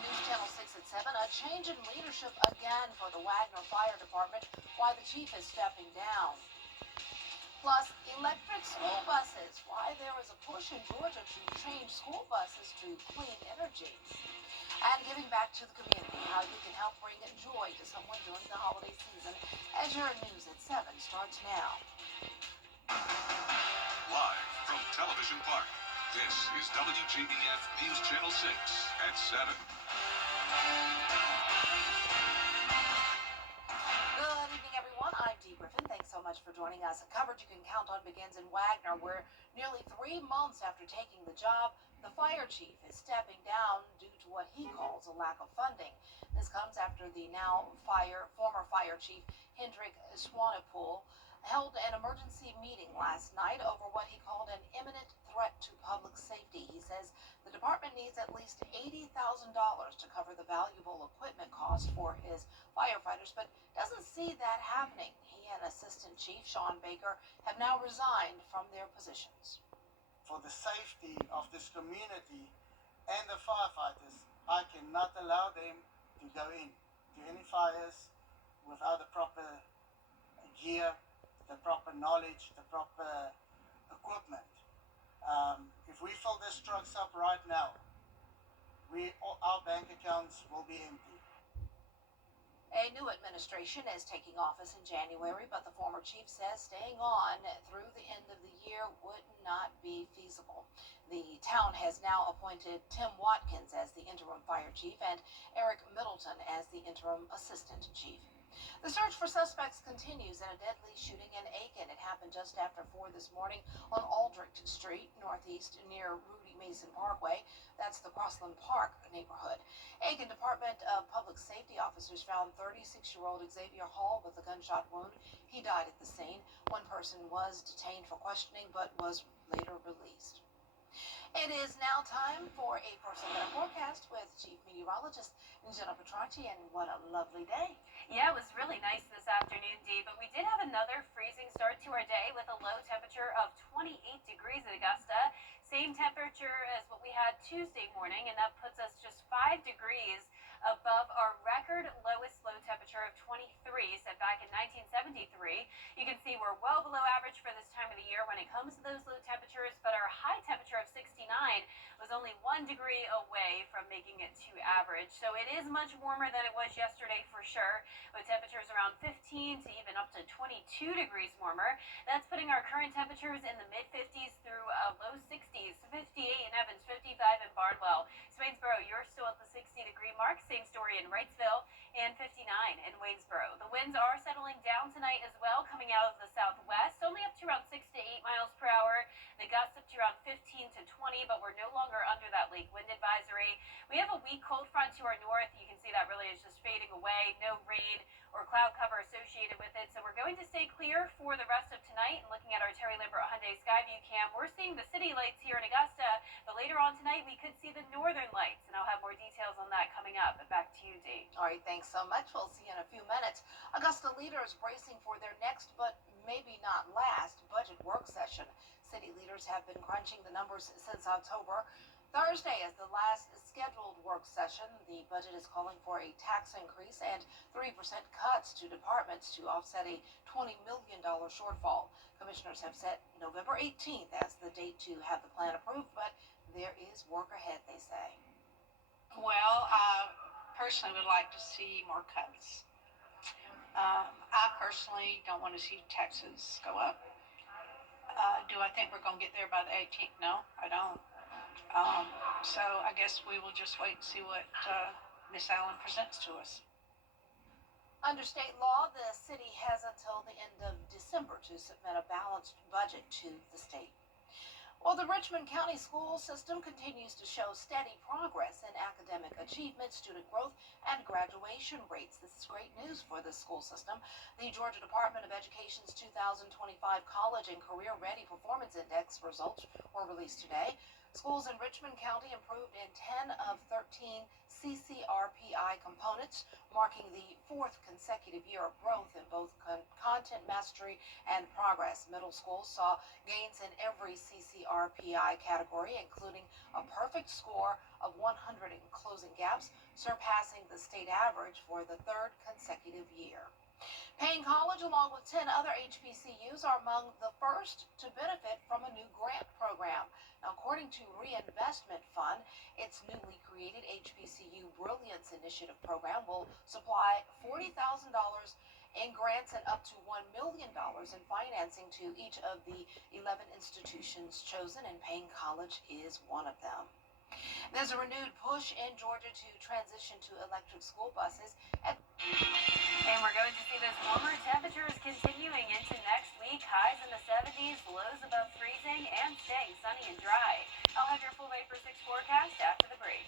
On News Channel 6 at 7, a change in leadership again for the Wagner Fire Department, why the chief is stepping down. Plus, electric school buses, why there is a push in Georgia to change school buses to clean energy. And giving back to the community, how you can help bring joy to someone during the holiday season. As your News at 7 starts now. Live from Television Park, this is WJBF News Channel 6 at 7. Good evening, everyone. I'm Dee Griffin. Thanks so much for joining us. Coverage you can count on begins in Wagner, where nearly 3 months after taking the job, the fire chief is stepping down due to what he calls a lack of funding. This comes after the former fire chief, Hendrik Swanepoel, held an emergency meeting last night over what he called an imminent threat to public safety. He says the department needs at least $80,000 to cover the valuable equipment costs for his firefighters, but doesn't see that happening. He and Assistant Chief Sean Baker have now resigned from their positions. For the safety of this community and the firefighters, I cannot allow them to go in to any fires without the proper gear, the proper knowledge, the proper equipment. If we fill these trucks up right now, our bank accounts will be empty. A new administration is taking office in January, but the former chief says staying on through the end of the year would not be feasible. The town has now appointed Tim Watkins as the interim fire chief and Eric Middleton as the interim assistant chief. The search for suspects continues in a deadly shooting in Aiken. It happened just after 4 this morning on Aldrich Street, northeast near Rudy Mason Parkway. That's the Crossland Park neighborhood. Aiken Department of Public Safety officers found 36-year-old Xavier Hall with a gunshot wound. He died at the scene. One person was detained for questioning but was later released. It is now time for a personal weather forecast with Chief Meteorologist Jenna Petracci, and what a lovely day. Yeah, it was really nice this afternoon, Dee, but we did have another freezing start to our day with a low temperature of 28 degrees in Augusta. Same temperature as what we had Tuesday morning, and that puts us just 5 degrees above our record lowest low temperature of 23 set back in 1973. You can see we're well below average for this time of the year when it comes to those low temperatures, but our high temperature of 69 was only 1 degree away from making it to average. So it is much warmer than it was yesterday for sure, with temperatures around 15 to even up to 22 degrees warmer. That's putting our current temperatures in the mid-50s through low 60s, 58 in Evans, 55 in Barnwell. Swainsboro, you're still at the 60-degree mark. Same story in Wrightsville, and 59 in Waynesboro. The winds are settling down tonight as well, coming out of the southwest, only up to around 6 to 8 miles per hour. The gusts up to around 15 to 20, but we're no longer under that lake wind advisory. We have a weak cold front to our north. You can see that really is just fading away. No rain or cloud cover associated with it, so we're going to stay clear for the rest of tonight. And looking at our Terry Lambert Hyundai Skyview cam, we're seeing the city lights here in Augusta, but later on tonight we could see the northern lights, and I'll have more details on that coming up. But back to you, Dee. All right, thanks so much. We'll see you in a few minutes. Augusta leaders bracing for their next, but maybe not last, budget work session. City leaders have been crunching the numbers since October. Thursday is the last scheduled work session. The budget is calling for a tax increase and 3% cuts to departments to offset a $20 million shortfall. Commissioners have set November 18th as the date to have the plan approved, but there is work ahead, they say. Well, I personally would like to see more cuts. I personally don't want to see taxes go up. Do I think we're going to get there by the 18th? No, I don't. So I guess we will just wait and see what Miss Allen presents to us. Under state law, the city has until the end of December to submit a balanced budget to the state. Well, the Richmond County school system continues to show steady progress in academic achievement, student growth, and graduation rates. This is great news for the school system. The Georgia Department of Education's 2025 College and Career Ready Performance Index results were released today. Schools in Richmond County improved in 10 of 13 CCRPI components, marking the fourth consecutive year of growth in both content mastery and progress. Middle schools saw gains in every CCRPI category, including a perfect score of 100 in closing gaps, surpassing the state average for the third consecutive year. Payne College, along with 10 other HBCUs, are among the first to benefit from a new grant program. Now, according to Reinvestment Fund, its newly created HBCU Brilliance Initiative program will supply $40,000 in grants and up to $1 million in financing to each of the 11 institutions chosen, and Payne College is one of them. There's a renewed push in Georgia to transition to electric school buses. And we're going to see those warmer temperatures continuing into next week. Highs in the 70s, lows above freezing, and staying sunny and dry. I'll have your full day for 6 forecast after the break.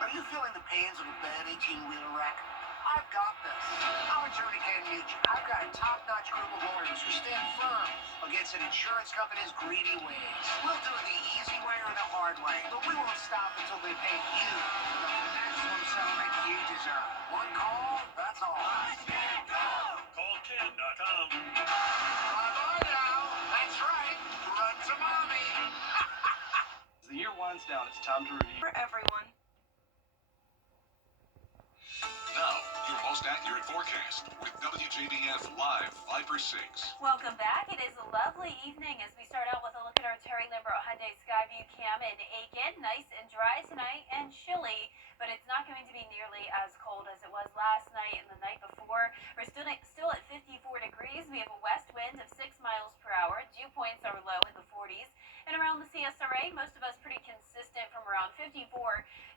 Are you feeling the pains of a bad 18-wheeler wreck? I've got this. I'm attorney Ken Nugent. I've got a top-notch group of lawyers who stand firm against an insurance company's greedy ways. We'll do it the easy way or the hard way, but we won't stop until they pay you the maximum settlement you deserve. One call, that's all. Call Ken.com. Bye-bye now. That's right. Run to mommy. As the year winds down, it's time to review. For everyone. Now, your most accurate forecast with WJBF Live Viper 6. Welcome back. It is a lovely evening as we start out with a look at our Terry Limbrough Hyundai Skyview Cam in Aiken. Nice and dry tonight and chilly, but it's not going to be nearly as cold as it was last night and the night before. We're still at 54 degrees. We have a west wind of 6 miles per hour. Dew points are low in the 40s. And around the CSRA, most of us pretty consistent from around 54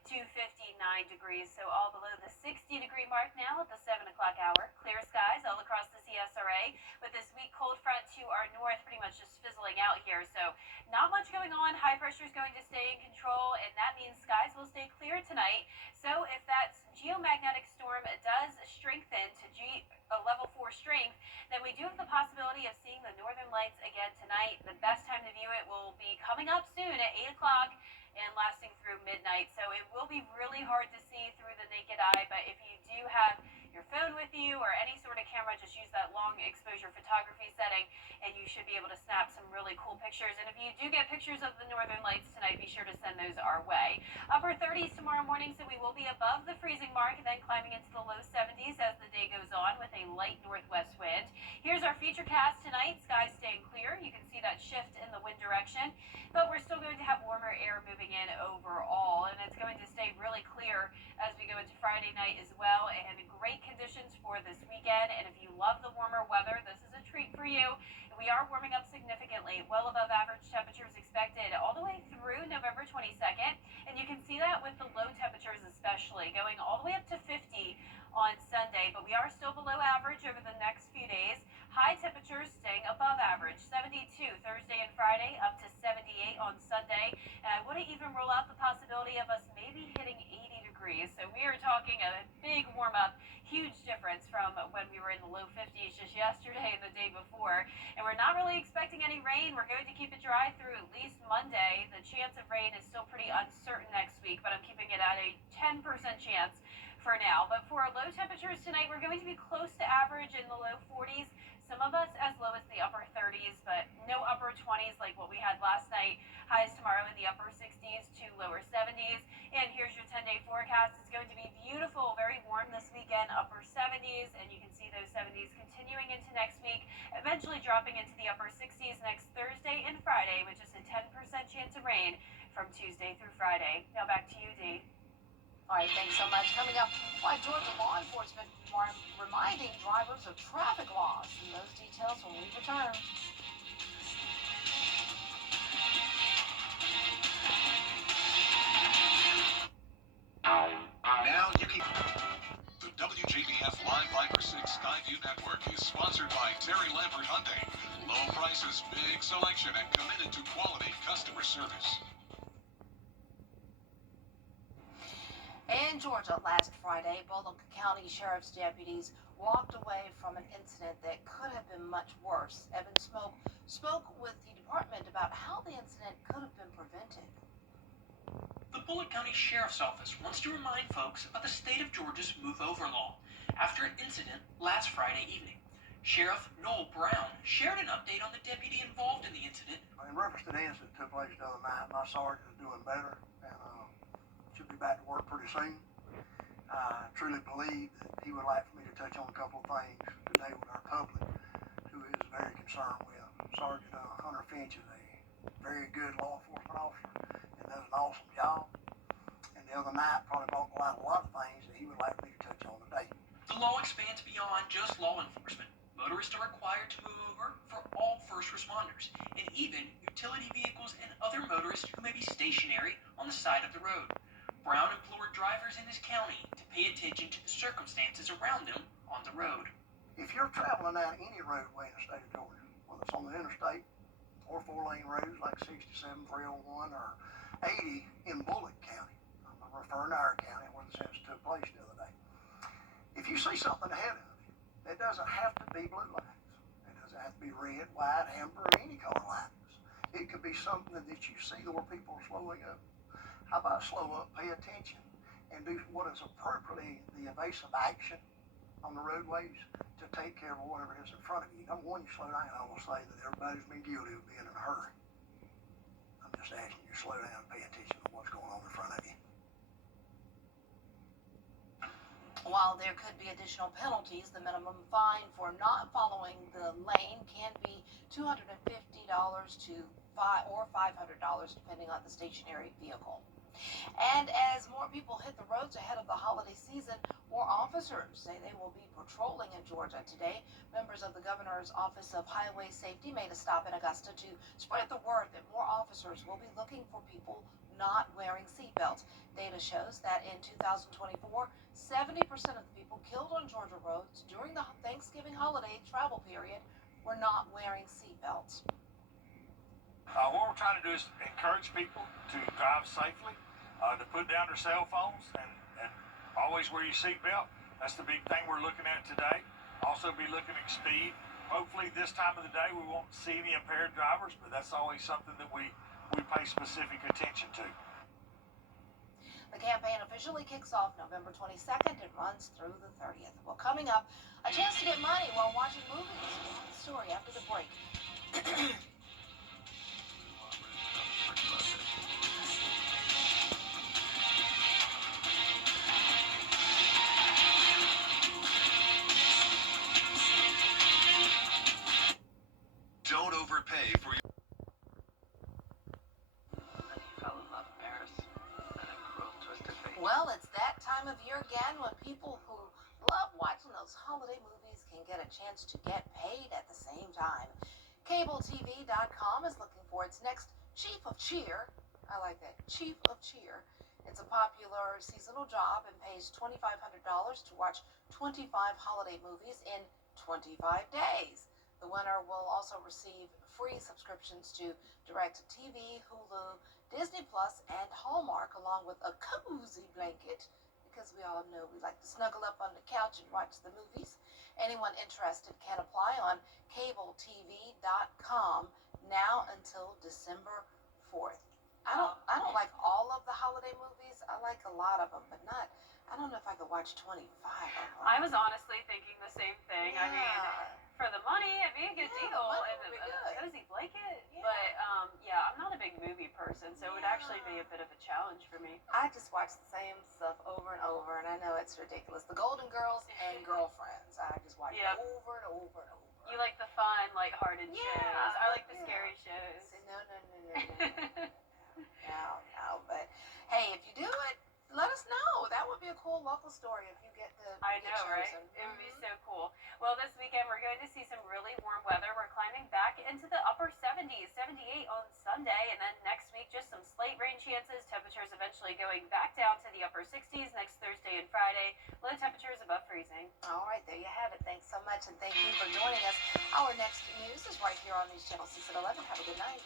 to 59 degrees. So all below the 60-degree mark now at the 7 o'clock hour. Clear skies all across the CSRA with this weak cold front to our north pretty much just fizzling out here. So not much going on. High pressure is going to stay in control, and that means skies will stay clear tonight. So if that geomagnetic storm does strengthen to a level 4 strength, then we do have the possibility of seeing the northern lights again tonight. The best time to view it will be coming up soon at 8 o'clock and lasting through midnight. So it will be really hard to see through the naked eye, but if you do have your phone with you or any sort of camera, just use that long exposure photography setting and you should be able to snap some really cool pictures. And if you do get pictures of the northern lights tonight, be sure to send those our way. Upper 30s tomorrow morning, so we will be above the freezing mark and then climbing into the low 70s as the day goes on with a light northwest wind. Here's our futurecast tonight. Skies staying clear. You can see that shift in the wind direction, but we're still going to have warmer air moving in overall, and it's going to stay really clear as we go into Friday night as well, and great conditions for this weekend. And if you love the warmer weather, this is a treat for you. We are warming up significantly, well above average temperatures expected all the way through November 22nd, and you can see that with the low temperatures especially going all the way up to 50 on Sunday, but we are still below average over the next few days. High temperatures staying above average, 72 Thursday and Friday, up to 78 on Sunday, and I wouldn't even rule out the possibility of us maybe hitting 80 degrees. So we are talking a big warm up, huge difference from when we were in the low 50s just yesterday and the day before. And we're not really expecting any rain. We're going to keep it dry through at least Monday. The chance of rain is still pretty uncertain next week, but I'm keeping it at a 10% chance for now. But for our low temperatures tonight, we're going to be close to average in the low 40s. Some of us as low as the upper 30s, but no upper 20s like what we had last night. Highs tomorrow in the upper 60s to lower 70s. And here's your 10-day forecast. It's going to be beautiful, very warm this weekend, upper 70s, and you can see those 70s continuing into next week, eventually dropping into the upper 60s next Thursday and Friday, with just a 10% chance of rain from Tuesday through Friday. Now back to you, Dee. All right, thanks so much. Coming up, why Georgia law enforcement reminding drivers of traffic laws. And those details when we return. Now you can. The WJBF Live Viper 6 Skyview Network is sponsored by Terry Lambert Hyundai. Low prices, big selection, and committed to quality customer service. In Georgia last Friday, Baldwin County Sheriff's deputies walked away from an incident that could have been much worse. Evan spoke with the department about how the incident could have been prevented. The Bullitt County Sheriff's Office wants to remind folks about the state of Georgia's Move Over law after an incident last Friday evening. Sheriff Noel Brown shared an update on the deputy involved in the incident. In reference to the incident that took place the other night, my sergeant is doing better and should be back to work pretty soon. I truly believe that he would like for me to touch on a couple of things today with our public, who is very concerned with. Sergeant Hunter Finch is a very good law enforcement officer and does an awesome job. And the other night probably brought to light a lot of things that he would like me to touch on today. The law expands beyond just law enforcement. Motorists are required to move over for all first responders, and even utility vehicles and other motorists who may be stationary on the side of the road. Brown implored drivers in his county to pay attention to the circumstances around them on the road. If you're traveling down any roadway in the state of Georgia, whether it's on the interstate or 4-lane roads like 67, 301, or 80 in Bullitt County, I'm referring to our county where the incident took place the other day. If you see something ahead of you, it doesn't have to be blue lights. It doesn't have to be red, white, amber, or any color lights. It could be something that you see where people are slowing up. How about slow up, pay attention, and do what is appropriately the evasive action on the roadways to take care of whatever it is in front of you. Number one, you slow down. I will say that everybody's been guilty of being in a hurry. I'm just asking you to slow down and pay attention to what's going on in front of you. While there could be additional penalties, the minimum fine for not following the lane can be $250 to or $500 depending on the stationary vehicle. And as more people hit the roads ahead of the holiday season, more officers say they will be patrolling in Georgia today. Members of the governor's Office of Highway Safety made a stop in Augusta to spread the word that more officers will be looking for people not wearing seatbelts. Data shows that in 2024, 70% of the people killed on Georgia roads during the Thanksgiving holiday travel period were not wearing seatbelts. What we're trying to do is encourage people to drive safely, to put down their cell phones, and always wear your seatbelt. That's the big thing we're looking at today. Also be looking at speed. Hopefully this time of the day we won't see any impaired drivers, but that's always something that we pay specific attention to. The campaign officially kicks off November 22nd and runs through the 30th. Well, coming up, a chance to get money while watching movies. The story after the break. Don't overpay for your... Well, it's that time of year again when people who love watching those holiday movies can get a chance to get paid at the same time. CableTV.com is looking for its next Chief of Cheer. I like that, Chief of Cheer. It's a popular seasonal job and pays $2,500 to watch 25 holiday movies in 25 days. The winner will also receive free subscriptions to DirecTV, Hulu, Disney Plus, and Hallmark, along with a cozy blanket, because we all know we like to snuggle up on the couch and watch the movies. Anyone interested can apply on CableTV.com now until December 4th. I don't like all of the holiday movies. I like a lot of them, but not. I don't know if I could watch 25 of them. I was honestly thinking the same thing. Yeah. I mean, for the money, it'd be a good deal money and would be a good. cozy blanket. Yeah. But yeah, I'm not a big movie person, so it would actually be a bit of a challenge for me. I just watch the same stuff over and over, and I know it's ridiculous. The Golden Girls and Girlfriends. I just watch Yeah. over and over and over. You like the fun, lighthearted shows. I like the Yeah. scary shows. No. No. But hey, if you do it, let us know. That would be a cool local story if you get to. I get know, right? chosen. It would be so cool. Well, this weekend we're going to see some really warm weather. We're climbing back into the upper 70s, 78 on Sunday, and then next week just some slight rain chances. Temperatures eventually going back down to the upper 60s next Thursday and Friday. Low temperatures above freezing. All right, there you have it. Thanks so much, and thank you for joining us. Our next news is right here on News Channel 6 at 11. Have a good night.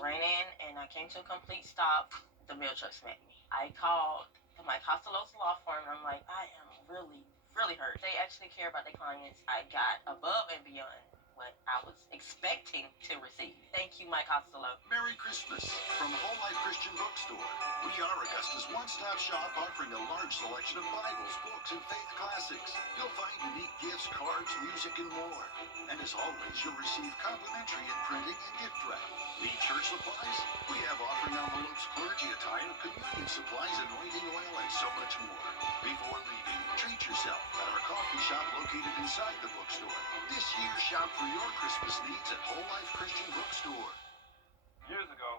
raining and I came to a complete stop. The mail truck smacked me. I called my Costello's law firm and I'm like, I am really, really hurt. They actually care about their clients. I got above and beyond what I was expecting to receive. Thank you, Mike Costello. Merry Christmas from Whole Life Christian Bookstore. We are Augusta's one-stop shop offering a large selection of Bibles, books, and faith classics. You'll find unique gifts, cards, music, and more. And as always, you'll receive complimentary in printing and gift wrap. Need church supplies? We have offering envelopes, clergy attire, communion supplies, anointing oil, and so much more. Before leaving, treat yourself at our coffee shop located inside the bookstore. This year, shop for your Christmas needs at Whole Life Christian Bookstore. Years ago,